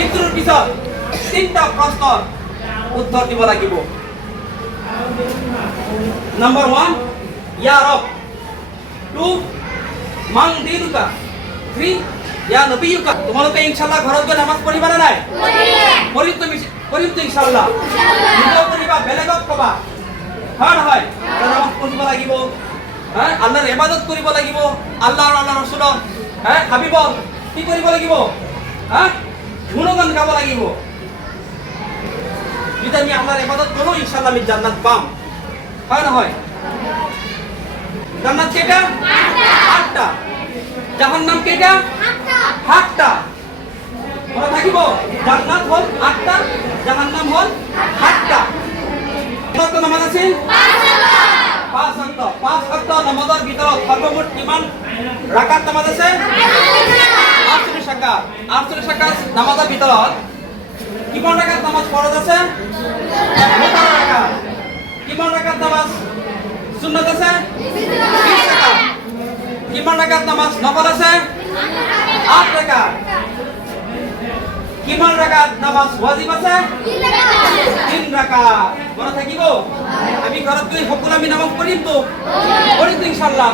মৃত্যুৰ পিছত তিনিটা প্ৰশ্নৰ উত্তৰ দিব লাগিব। নম্বৰ ওৱান ইয়া ৰব। টু মাং দিনুকা থ্ৰী ইয়া নবীয়ুকা তোমালোকে ইনশাল্লাহ ঘৰত গৈ নামাজ পঢ়িবা নাই? পঢ়িম। তুমি পঢ়িমতো ইনশাল্লাহ নিজেও পঢ়িবা বেলেগক ক'বা। হয় নহয়? নামাজ পঢ়িব লাগিব। হা? আল্লাহৰ ইবাদত কৰিব লাগিব। আল্লাহ আল্লাহ ৰচুলৰ হা? হাবিবক কি কৰিব লাগিব? হা? গুণগান গাব লাগিব। যদি আমি আল্লাহৰ ইবাদত কৰোঁ ইনশাল্লাহ আমি জান্নাত পাম। হয় নহয়? জান্নাত কেইটা আঠটা জাহান্নাম কেইটা সাতটা মনত থাকিব? জান্নাত হ'ল আঠটা জাহান্নাম হ'ল সাতটা কত নামাজ আছিল পাঁচ অক্ট পাঁচ অক্ট নামাজৰ ভিতৰত সৰ্বমুঠ কিমান ৰাকাত নামাজ আছে? ৰাকাত আঠচল্লিছ ৰাকাত নামাজৰ ভিতৰত কিমান ৰাকাত নামাজ ফৰজ আছে? কিমান ৰাকাত নামাজ সুন্নত আছে? কিমান ৰাকাত নামাজ নফল আছে? আঠ ৰাকাত কিমান ৰাকাত নামাজ ৱাজিব আছে? তিন রাকাত মনে থাকিব? আমি ঘৰত গৈ সকলো আমি নামাজ পঢ়িম তো? ইনশাল্লাহ